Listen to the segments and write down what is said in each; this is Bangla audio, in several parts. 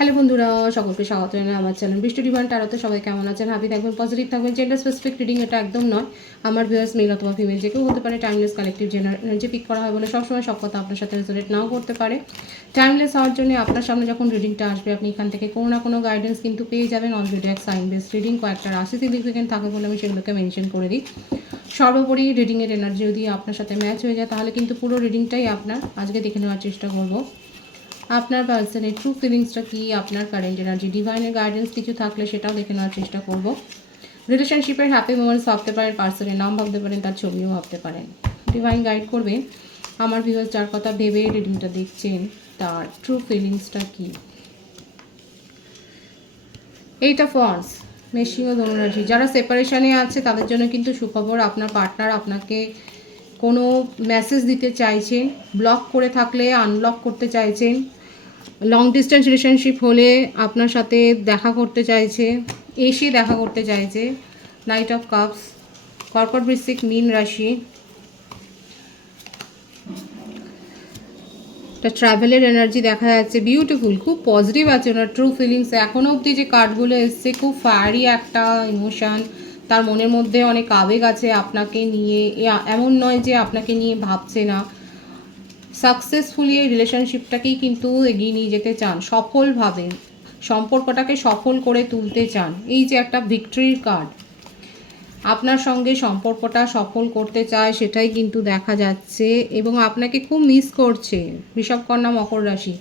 হ্যালো বন্ধুরা, সকলকে স্বাগত জানাই আমার চ্যানেল বৃষ্টি ডিভাইন টারোতে। সবাই কেমন আছেন? হ্যাপি থাকবেন, পজিটিভ থাকবেন। জেন্ডার স্পেসিফিক রিডিং এটা একদম নয়। আমার ভিউয়ার্স মেল অথবা ফিমেল যে কেউ হতে পারে। টাইমলেস কালেকটিভ জেনার এনার্জি পিক করা হয় বলে সবসময় সব কথা আপনার সাথে রেজোনেট নাও করতে পারে। টাইমলেস হওয়ার জন্য আপনার সামনে যখন রিডিংটা আসবে, আপনি এখান থেকে কোনো না কোনো গাইডেন্স কিন্তু পেয়ে যাবেন। অলরেডি এক সাইন বেস রিডিং কয়েকটা রাশি সিগনিফিকেন্ট থাকে বলে আমি সেগুলোকে মেনশন করে দিই। সর্বোপরি রিডিংয়ের এনার্জি যদি আপনার সাথে ম্যাচ হয়ে যায়, তাহলে কিন্তু পুরো রিডিংটাই আপনার। আজকে দেখে নেওয়ার চেষ্টা করব আপনার পার্সনের ট্রু ফিলিংসটা কী, আপনার কারেন্ট এনার্জি, ডিভাইনের গাইডেন্স কিছু থাকলে সেটাও দেখে নেওয়ার চেষ্টা করব। রিলেশনশিপের হ্যাপি মোমেন্টস ভাবতে পারেন, পার্সনের নাম ভাবতে পারেন, তার ছবিও ভাবতে পারেন। ডিভাইন গাইড করবে আমার ভিউয়ার্স যার কথা ভেবে রিডিংটা দেখছেন, তার ট্রু ফিলিংসটা কী। এইটা ফলস মেশিং ও ধনুরাশি, যারা সেপারেশনে আছে তাদের জন্য কিন্তু সুখবর। আপনার পার্টনার আপনাকে কোনো মেসেজ দিতে চাইছেন, ব্লক করে থাকলে আনব্লক করতে চাইছেন। লং ডিস্টেন্স রিলেশনশিপ হলে আপনার সাথে দেখা করতে চাইছে, এসে দেখা করতে চাইছে। নাইট অফ কাপস, কর্কট বৃশ্চিক মীন রাশি। একটা ট্রাভেলের এনার্জি দেখা যাচ্ছে, বিউটিফুল, খুব পজিটিভ আছে ওনার ট্রু ফিলিংস। এখনও অবধি যে কার্ডগুলো এসছে, খুব ফায়ারি একটা ইমোশান, তার মনের মধ্যে অনেক আবেগ আছে আপনাকে নিয়ে। এমন নয় যে আপনাকে নিয়ে ভাবছে না। সাকসেসফুলি এই রিলেশনশিপটাকেই কিন্তু এগিয়ে নিয়ে যেতে চান, সফলভাবে সম্পর্কটাকে সফল করে তুলতে চান। এই যে একটা ভিক্টরির কার্ড, আপনার সঙ্গে সম্পর্কটা সফল করতে চায়, সেটাই কিন্তু দেখা যাচ্ছে। এবং আপনাকে খুব মিস করছে। বৃষভ, কন্যা, মকর রাশি।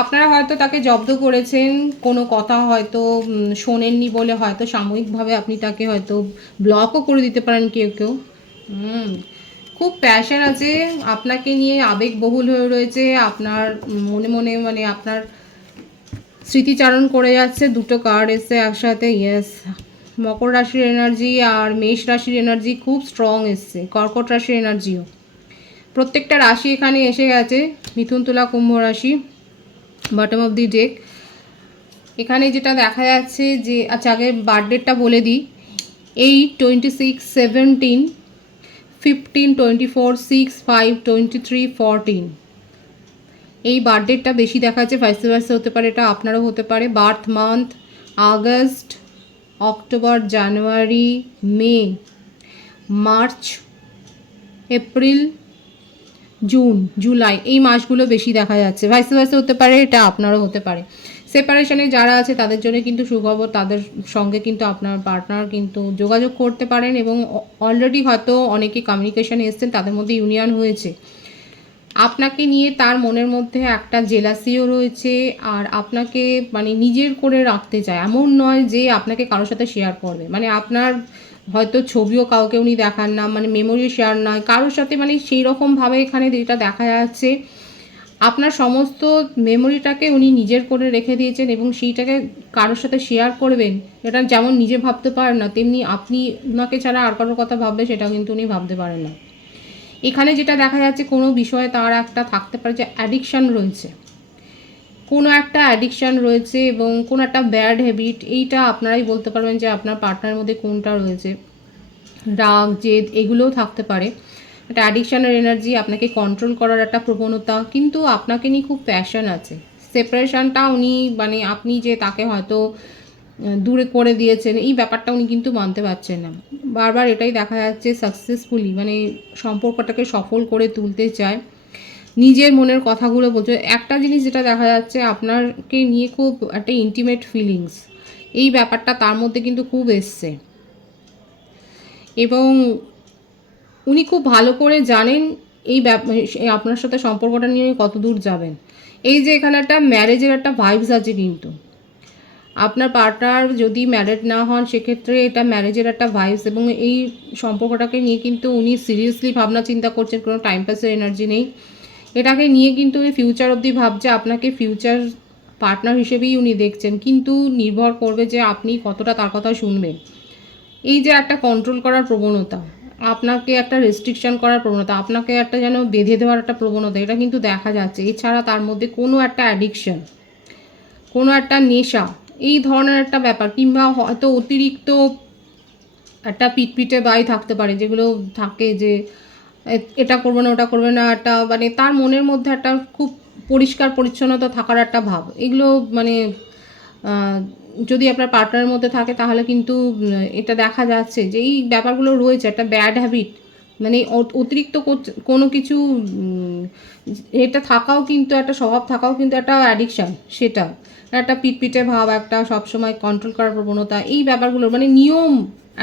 আপনারা হয়তো তাকে জব্দ করেছেন, কোনো কথা হয়তো শোনেননি বলে হয়তো সাময়িকভাবে আপনি তাকে হয়তো ব্লকও করে দিতে পারেন কেউ কেউ। খুব প্যাশন আছে আপনাকে নিয়ে, আবেগবহুল হয়ে রয়েছে আপনার মনে মনে, মানে আপনার স্মৃতিচারণ করে যাচ্ছে। দুটো কার্ড এসছে একসাথে, ইয়েস। মকর রাশির এনার্জি আর মেষ রাশির এনার্জি খুব স্ট্রং এসছে, কর্কট রাশির এনার্জিও। প্রত্যেকটা রাশি এখানে এসে গেছে। মিথুন, তুলা, কুম্ভ রাশি, বটম অফ দি ডেক। এখানে যেটা দেখা যাচ্ছে যে, আচ্ছা আগে বার্থডেটটা বলে দিই। 8, 26, 17, 15, 24, 6, 5, 23, 14। এই বার্থডেটটা বেশি দেখা যাচ্ছে, ভাইস ভার্সা হতে পারে, এটা আপনারও হতে পারে। বার্থ মান্থ আগস্ট, অক্টোবর, জানুয়ারি, মে, মার্চ, এপ্রিল, জুন, জুলাই, এই মাসগুলো বেশি দেখা যাচ্ছে। ভাইস ভার্সা হতে পারে, এটা আপনারও হতে পারে। সেপারেশনে যারা আছে তাদের জন্য কিন্তু সুখবর, তাদের সঙ্গে কিন্তু আপনার পার্টনার কিন্তু যোগাযোগ করতে পারেন। এবং অলরেডি হয়তো অনেকে কমিউনিকেশানে এসছেন, তাদের মধ্যে ইউনিয়ন হয়েছে। আপনাকে নিয়ে তার মনের মধ্যে একটা জেলাসিও রয়েছে, আর আপনাকে মানে নিজের করে রাখতে চায়। এমন নয় যে আপনাকে কারোর সাথে শেয়ার করবে, মানে আপনার হয়তো ছবিও কাউকে উনি দেখান না, মানে মেমোরিও শেয়ার নয় কারোর সাথে, মানে সেই রকমভাবে এখানে যেটা দেখা যাচ্ছে, আপনার সমস্ত মেমোরিটাকে উনি নিজের করে রেখে দিয়েছেন এবং সেইটাকে কারোর সাথে শেয়ার করবেন। এটা যেমন নিজে ভাবতে পারেন না, তেমনি আপনি ওনাকে ছাড়া আর কারোর কথা ভাববে সেটাও কিন্তু উনি ভাবতে পারেন না। এখানে যেটা দেখা যাচ্ছে, কোনো বিষয়ে তার একটা থাকতে পারে যে অ্যাডিকশান রয়েছে, কোনো একটা অ্যাডিকশান রয়েছে এবং কোনো একটা ব্যাড হ্যাবিট। এইটা আপনারাই বলতে পারবেন যে আপনার পার্টনারের মধ্যে কোনটা রয়েছে। রাগ, জেদ, এগুলোও থাকতে পারে। একটা অ্যাডিকশানের এনার্জি, আপনাকে কন্ট্রোল করার একটা প্রবণতা, কিন্তু আপনাকে নিয়ে খুব প্যাশন আছে। সেপারেশনটা উনি, মানে আপনি যে তাকে হয়তো দূরে করে দিয়েছেন, এই ব্যাপারটা উনি কিন্তু মানতে পারছেন না। বারবার এটাই দেখা যাচ্ছে, সাকসেসফুলি মানে সম্পর্কটাকে সফল করে তুলতে চায়, নিজের মনের কথাগুলো বলছে। একটা জিনিস যেটা দেখা যাচ্ছে, আপনাকে নিয়ে খুব একটা ইন্টিমেট ফিলিংস, এই ব্যাপারটা তার মধ্যে কিন্তু খুব এসছে। এবং উনি খুব ভালো করে জানেন এই আপনার সাথে সম্পর্কটা নিয়ে কত দূর যাবেন। এই যে এখানে একটা ম্যারেজের একটা ভাইবস আছে, কিন্তু আপনার পার্টনার যদি ম্যারিড না হন সেক্ষেত্রে এটা ম্যারেজের একটা ভাইবস। এবং এই সম্পর্কটাকে নিয়ে কিন্তু উনি সিরিয়াসলি ভাবনা চিন্তা করছেন, কোনো টাইম পাসের এনার্জি নেই। এটাকে নিয়ে কিন্তু উনি ফিউচার অবধি ভাবছে, আপনাকে ফিউচার পার্টনার হিসেবেই উনি দেখছেন, কিন্তু নির্ভর করবে যে আপনি কতটা তার কথা শুনবেন। এই যে একটা কন্ট্রোল করার প্রবণতা, আপনাকে একটা রেস্ট্রিকশন করার প্রবণতা, আপনাকে একটা যেন বেঁধে দেওয়ার একটা প্রবণতা, এটা কিন্তু দেখা যাচ্ছে। এছাড়া তার মধ্যে কোনো একটা অ্যাডিকশন, কোনো একটা নেশা, এই ধরনের একটা ব্যাপার, কিংবা হয়তো অতিরিক্ত একটা পিটপিটে বাই থাকতে পারে, যেগুলো থাকে যে এটা করবে না ওটা করবে না, একটা মানে তার মনের মধ্যে একটা খুব পরিষ্কার পরিচ্ছন্নতা থাকার একটা ভাব, এগুলো মানে যদি আপনার পার্টনারের মধ্যে থাকে তাহলে কিন্তু এটা দেখা যাচ্ছে যে এই ব্যাপারগুলো রয়েছে, একটা ব্যাড হ্যাবিট, মানে অতিরিক্ত কোনো কিছু এটা থাকাও কিন্তু একটা স্বভাব থাকাও কিন্তু একটা অ্যাডিকশান, সেটা একটা পিটপিটে ভাব, একটা সবসময় কন্ট্রোল করার প্রবণতা, এই ব্যাপারগুলো মানে নিয়ম,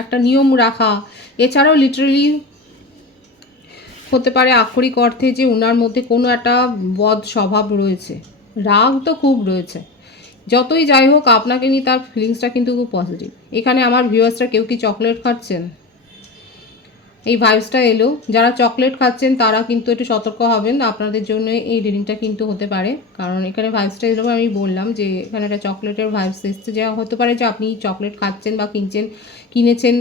একটা নিয়ম রাখা। এছাড়াও লিটারেলি হতে পারে আক্ষরিক অর্থে যে ওনার মধ্যে কোনো একটা বদ স্বভাব রয়েছে, রাগ তো খুব রয়েছে। যতই যাই হোক আপনাকে নিয়ে তার ফিলিংসটা কিন্তু খুব পজিটিভ। এখানে আমার ভিউয়ার্সরা কেউ কি চকলেট খাচ্ছেন? এই ভাইবসটা এলো, যারা চকলেট খাচ্ছেন তারা কিন্তু একটু সতর্ক হবেন, আপনাদের জন্য এই রিডিংটা কিন্তু হতে পারে। কারণ এখানে ভাইবসটা এলো, আমি বললাম যে এখানে একটা চকলেটের ভাইবস এসছে, যা হতে পারে যে আপনি চকলেট খাচ্ছেন বা কিনেছেন,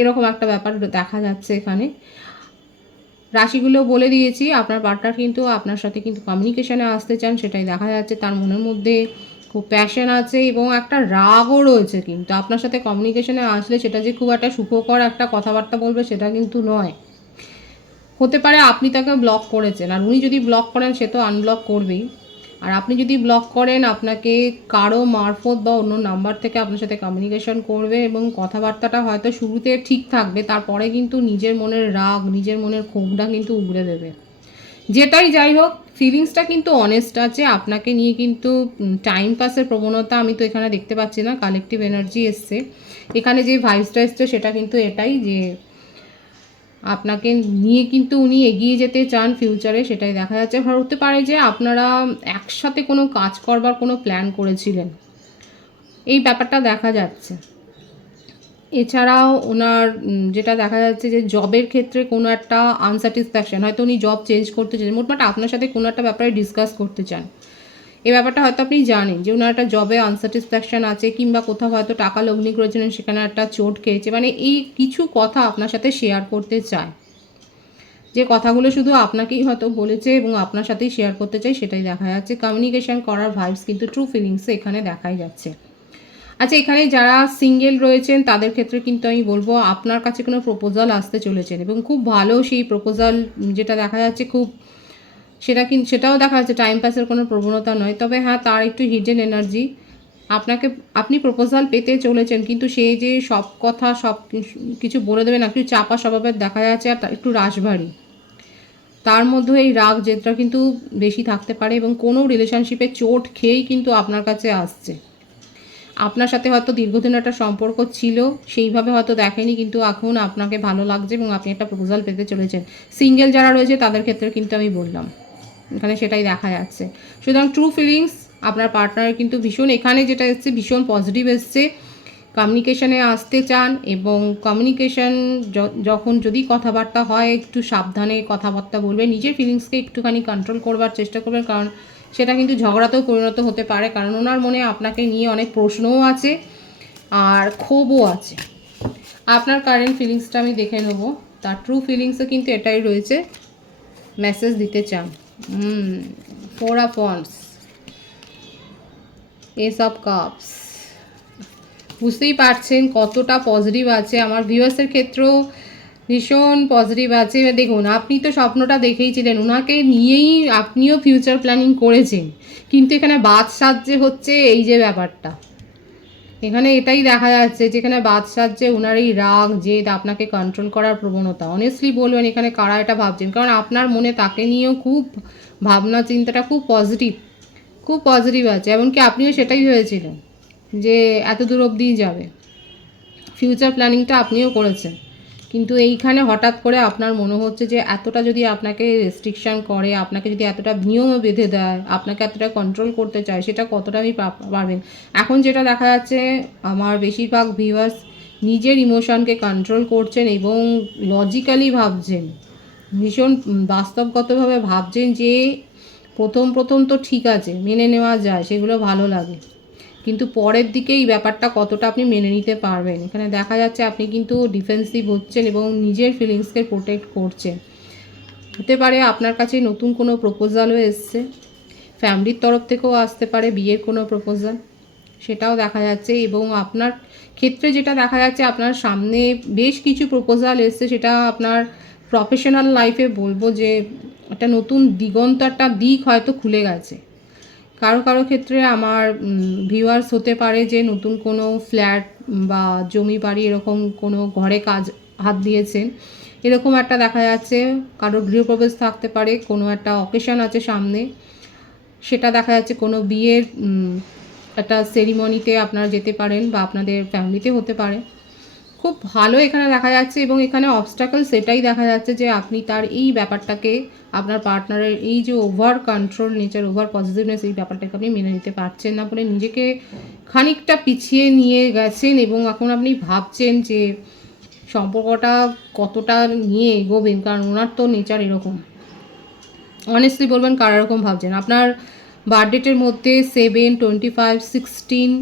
এরকম একটা ব্যাপার দেখা যাচ্ছে এখানে। রাশিগুলো বলে দিয়েছি, আপনার পার্টনার কিন্তু আপনার সাথে কিন্তু কমিউনিকেশানে আসতে চান, সেটাই দেখা যাচ্ছে। তার মনের মধ্যে খুব প্যাশন আছে এবং একটা রাগও রয়েছে, কিন্তু আপনার সাথে কমিউনিকেশানে আসলে সেটা যে খুব একটা সুখকর একটা কথাবার্তা বলবে সেটা কিন্তু নয়। হতে পারে আপনি তাকে ব্লক করেছেন, আর উনি যদি ব্লক করেন সে তো আনব্লক করবেই। আর আপনি যদি ব্লক করেন, আপনাকে কারো মারফত বা অন্য নাম্বার থেকে আপনার সাথে কমিউনিকেশন করবে এবং কথাবার্তাটা হয়তো শুরুতে ঠিক থাকবে, তারপরে কিন্তু নিজের মনের রাগ, নিজের মনের ক্ষোভটা কিন্তু উগড়ে দেবে। যেটাই যাই হোক, ফিলিংসটা কিন্তু অনেস্ট আছে আপনাকে নিয়ে, কিন্তু টাইম পাসের প্রবণতা আমি তো এখানে দেখতে পাচ্ছি না। কালেকটিভ এনার্জি এসছে এখানে, যে ভাইবসটা এসছে সেটা কিন্তু এটাই যে আপনাকে নিয়ে কিন্তু উনি এগিয়ে যেতে চান ফিউচারে, সেটাই দেখা যাচ্ছে। হতে পারে যে আপনারা একসাথে কোনো কাজ করবার কোনো প্ল্যান করেছিলেন, এই ব্যাপারটা দেখা যাচ্ছে। এছাড়াও ওনার যেটা দেখা যাচ্ছে যে জবের ক্ষেত্রে কোনো একটা আনস্যাটিসফ্যাকশান, হয়তো উনি জব চেঞ্জ করতে চান, মোটমাট আপনার সাথে কোনো একটা ব্যাপারে ডিসকাস করতে চান। এই ব্যাপারটা হয়তো আপনি জানেন যে ওনার একটা জবে আনস্যাটিসফ্যাকশান আছে, কিংবা কোথাও হয়তো টাকা লগ্নি করেছিলেন, সেখানে একটা চোট খেয়েছে, মানে এই কিছু কথা আপনার সাথে শেয়ার করতে চায়, যে কথাগুলো শুধু আপনাকেই হয়তো বলেছে এবং আপনার সাথেই শেয়ার করতে চাই, সেটাই দেখা যাচ্ছে। কমিউনিকেশন করার ভাইবস কিন্তু ট্রু ফিলিংসে এখানে দেখাই যাচ্ছে। আচ্ছা, এখানে যারা সিঙ্গেল রয়েছেন তাদের ক্ষেত্রে কিন্তু আমি বলবো আপনার কাছে কোনো প্রপোজাল আসতে চলেছেন, এবং খুব ভালো সেই প্রপোজাল, যেটা দেখা যাচ্ছে খুব, সেটাও দেখা যাচ্ছে টাইম পাসের কোনো প্রবণতা নয়, তবে হ্যাঁ তার একটু হিডেন এনার্জি। আপনি প্রপোজাল পেতে চলেছেন, কিন্তু সে যে সব কথা সব কিছু বলে দেবেন, একটু চাপা স্বভাবের দেখা যাচ্ছে, আর একটু রাশভারী, তার মধ্যে এই রাগ জেদটা কিন্তু বেশি থাকতে পারে, এবং কোনো রিলেশনশিপে চোট খেয়েই কিন্তু আপনার কাছে আসছে। আপনার সাথে হয়তো দীর্ঘদিন একটা সম্পর্ক ছিল, সেইভাবে হয়তো দেখেনি, কিন্তু এখন আপনাকে ভালো লাগছে এবং আপনি একটা প্রপোজাল পেতে চলেছেন। সিঙ্গেল যারা রয়েছে তাদের ক্ষেত্রে কিন্তু আমি বললাম এখানে সেটাই দেখা যাচ্ছে। সুতরাং ট্রু ফিলিংস আপনার পার্টনারের কিন্তু ভীষণ, এখানে যেটা এসছে ভীষণ পজিটিভ এসছে। কমিউনিকেশানে আসতে চান, এবং কমিউনিকেশান যখন যদি কথাবার্তা হয় একটু সাবধানে কথাবার্তা বলবে, নিজের ফিলিংসকে একটুখানি কন্ট্রোল করবার চেষ্টা করবেন, কারণ সেটা কিন্তু ঝগড়াতেও পরিণত হতে পারে, কারণ ওনার মনে আপনাকে নিয়ে অনেক প্রশ্নও আছে আর ক্ষোভও আছে। আপনার কারেন্ট ফিলিংসটা আমি দেখে নেব, তার ট্রু ফিলিংসও কিন্তু এটাই রয়েছে, মেসেজ দিতে চান। 4 of wands, S of cups, বুঝতেই পারছেন কতটা পজিটিভ আছে। আমার ভিউয়ার্সের ক্ষেত্রেও ভীষণ পজিটিভ আছে। দেখুন, আপনি তো স্বপ্নটা দেখেইছিলেন, ওনাকে নিয়েই আপনিও ফিউচার প্ল্যানিং করেছেন, কিন্তু এখানে বাদ সাজছে হচ্ছে এই যে ব্যাপারটা, এখানে এটাই দেখা যাচ্ছে যেখানে বাদ সাজছে ওনার এই রাগ জেদ, আপনাকে কন্ট্রোল করার প্রবণতা। অনেস্টলি বলবেন এখানে কারা এটা ভাবছেন, কারণ আপনার মনে তাকে নিয়েও খুব ভাবনা চিন্তাটা খুব পজিটিভ আছে, এমনকি আপনিও সেটাই ভেবেছিলেন যে এত দূর অবধিই যাবে, ফিউচার প্ল্যানিংটা আপনিও করেছেন। কিন্তু এইখানে হঠাৎ করে আপনার মনে হচ্ছে যে এতটা যদি আপনাকে রেস্ট্রিকশান করে, আপনাকে যদি এতটা নিয়মও বেঁধে দেয়, আপনাকে এতটা কন্ট্রোল করতে চায়, সেটা কতটা আপনি পারবেন। এখন যেটা দেখা যাচ্ছে আমার বেশিরভাগ ভিউয়ার্স নিজের ইমোশনকে কন্ট্রোল করছেন এবং লজিক্যালি ভাবছেন, ভীষণ বাস্তবগতভাবে ভাবছেন যে প্রথম তো ঠিক আছে, মেনে নেওয়া যায়, সেগুলো ভালো লাগে, কিন্তু পরের দিকে এই ব্যাপারটা কতটা আপনি মেনে নিতে পারবেন। এখানে দেখা যাচ্ছে আপনি কিন্তু ডিফেন্সিভ হচ্ছেন এবং নিজের ফিলিংসকে প্রোটেক্ট করছেন। হতে পারে আপনার কাছে নতুন কোনো প্রপোজালও এসছে, ফ্যামিলির তরফ থেকেও আসতে পারে বিয়ের কোনো প্রপোজাল, সেটাও দেখা যাচ্ছে। এবং আপনার ক্ষেত্রে যেটা দেখা যাচ্ছে আপনার সামনে বেশ কিছু প্রপোজাল এসছে, সেটা আপনার প্রফেশনাল লাইফে বলবো যে একটা নতুন দিগন্ত, একটা দিক হয়তো খুলে গেছে। কারো কারো ক্ষেত্রে আমার ভিউয়ার্স হতে পারে যে নতুন কোনো ফ্ল্যাট বা জমি বাড়ি এরকম কোনো ঘরে কাজ হাত দিয়েছেন, এরকম একটা দেখা যাচ্ছে। কারো গৃহপ্রবেশ থাকতে পারে, কোনো একটা অকেশন আছে সামনে, সেটা দেখা যাচ্ছে। কোনো বিয়ের একটা সেরিমনিতে আপনারা যেতে পারেন বা আপনাদের ফ্যামিলিতে হতে পারে। খুব ভালো এখানে দেখা যাচ্ছে। এবং এখানে অবস্টাকল সেটাই দেখা যাচ্ছে যে আপনি তার এই ব্যাপারটাকে, আপনার পার্টনারের এই যে over control nature, over positiveness, এই ব্যাপারটাকে আপনি মেনে নিতে পারছেন না বলে নিজেকে খানিকটা পিছিয়ে নিয়ে গেছেন। এবং এখন আপনি ভাবছেন যে সম্পর্কটা কতটা নিয়ে এগোবেন, কারণ ওনার তো নেচার এরকম। অনেস্টলি বলবেন কারা এরকম ভাবছেন। আপনার বার্থডেটের মধ্যে 7, 25, 16,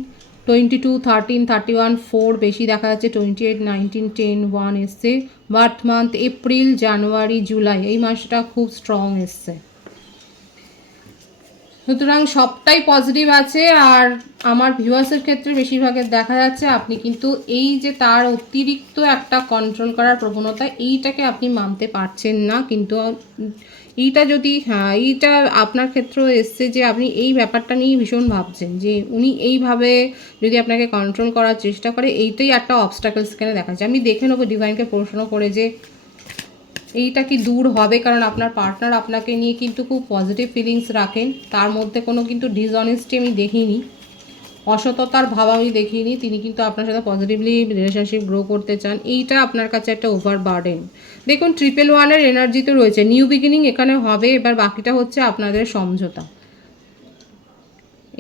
22, 13, 31, 4 বেশি দেখা যাচ্ছে। 28, 19, 10, 1 এসছে। বার্থ মান্থ এপ্রিল, জানুয়ারি, জুলাই, এই মাসটা খুব স্ট্রং এসছে। সুতরাং সবটাই পজিটিভ আছে। আর আমার ভিউয়ার্সের ক্ষেত্রে বেশিরভাগের দেখা যাচ্ছে আপনি কিন্তু এই যে তার অতিরিক্ত একটা কন্ট্রোল করার প্রবণতা, এইটাকে আপনি মানতে পারছেন না। কিন্তু এইটা যদি, হ্যাঁ, এইটা আপনার ক্ষেত্রেও এসছে যে আপনি এই ব্যাপারটা নিয়ে ভীষণ ভাবছেন যে উনি এইভাবে যদি আপনাকে কন্ট্রোল করার চেষ্টা করে, এইটাই একটা অবস্টাকলস এখানে দেখা যাচ্ছে। আমি দেখে নেবো ডিভাইনকে প্রশ্ন করে যে এইটা কি দূর হবে, কারণ আপনার পার্টনার আপনাকে নিয়ে কিন্তু খুব পজিটিভ ফিলিংস রাখেন। তার মধ্যে কোনো কিন্তু ডিসঅনেস্টি আমি দেখিনি, অসততার ভাব আমি দেখিনি। তিনি কিন্তু আপনার সাথে পজিটিভলি রিলেশনশিপ গ্রো করতে চান। এইটা আপনার কাছে একটা ওভার বার্ডেন। দেখুন 111-এর এনার্জি তো রয়েছে, নিউ বিগিনিং এখানে হবে। এবার বাকিটা হচ্ছে আপনাদের সমঝোতা।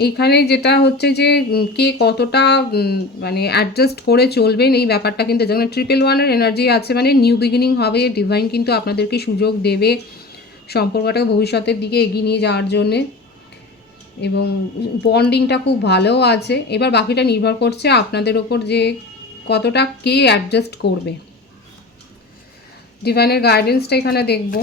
এইখানে যেটা হচ্ছে যে কে কতটা মানে অ্যাডজাস্ট করে চলবেন, এই ব্যাপারটা কিন্তু যখন 111-এর এনার্জি আছে মানে নিউ বিগিনিং হবে। ডিভাইন কিন্তু আপনাদেরকে সুযোগ দেবে সম্পর্কটাকে ভবিষ্যতের দিকে এগিয়ে নিয়ে যাওয়ার জন্যে, এবং বন্ডিংটা খুব ভালো আছে। এবার বাকিটা নির্ভর করছে আপনাদের ওপর যে কতটা কে অ্যাডজাস্ট করবে। ডিভাইনের গাইডেন্সটা এখানে দেখব।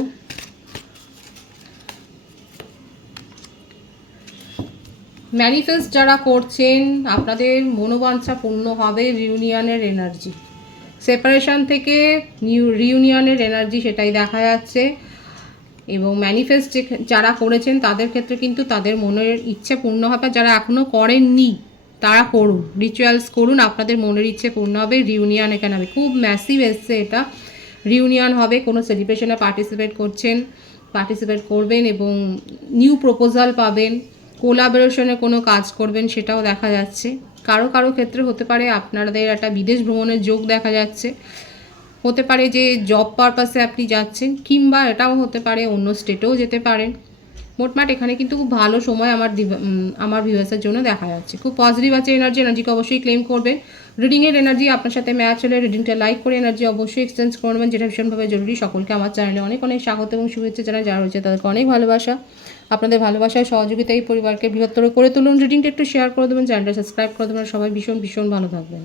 ম্যানিফেস্ট যারা করছেন, আপনাদের মনোবাঞ্ছা পূর্ণ হবে। রিউনিয়নের এনার্জি, সেপারেশন থেকে রিউনিয়নের এনার্জি, সেটাই দেখা যাচ্ছে। এবং ম্যানিফেস্ট যারা করেছেন তাদের ক্ষেত্রে কিন্তু তাদের মনের ইচ্ছে পূর্ণ হবে। যারা এখনও করেননি তারা করুন, রিচুয়ালস করুন, আপনাদের মনের ইচ্ছে পূর্ণ হবে। রিউনিয়ন এখানে হবে, খুব ম্যাসিভ এসছে এটা। রিউনিয়ন হবে, কোনো সেলিব্রেশনে পার্টিসিপেট করবেন এবং নিউ প্রপোজাল পাবেন। কোলাবোরেশনে কোনো কাজ করবেন, সেটাও দেখা যাচ্ছে। কারো কারো ক্ষেত্রে হতে পারে আপনাদের একটা বিদেশ ভ্রমণের যোগ দেখা যাচ্ছে। হতে পারে যে জব পারপাসে আপনি যাচ্ছেন, কিংবা এটাও হতে পারে অন্য স্টেটেও যেতে পারেন। মোটমাট এখানে কিন্তু খুব ভালো সময় আমার ভিউয়ার্সের জন্য দেখা যাচ্ছে। খুব পজিটিভ আছে এনার্জিকে অবশ্যই ক্লেম করবেন। রিডিংয়ের এনার্জি আপনার সাথে ম্যাচ হলে রিডিংটা লাইক করে এনার্জি অবশ্যই এক্সচেঞ্জ করবেন, যেটা ভীষণভাবে জরুরি। সকলকে আমার চ্যানেলে অনেক অনেক স্বাগত এবং শুভেচ্ছা জানাই। যারা রয়েছে তাদেরকে অনেক ভালোবাসা। আপনাদের ভালোবাসায় সহযোগিতা এই পরিবারকে বৃহত্তর করে তুলুন। রিডিংটা একটু শেয়ার করে দেবেন, চ্যানেলটা সাবস্ক্রাইব করে দেবেন। সবাই ভীষণ ভীষণ ভালো থাকবেন।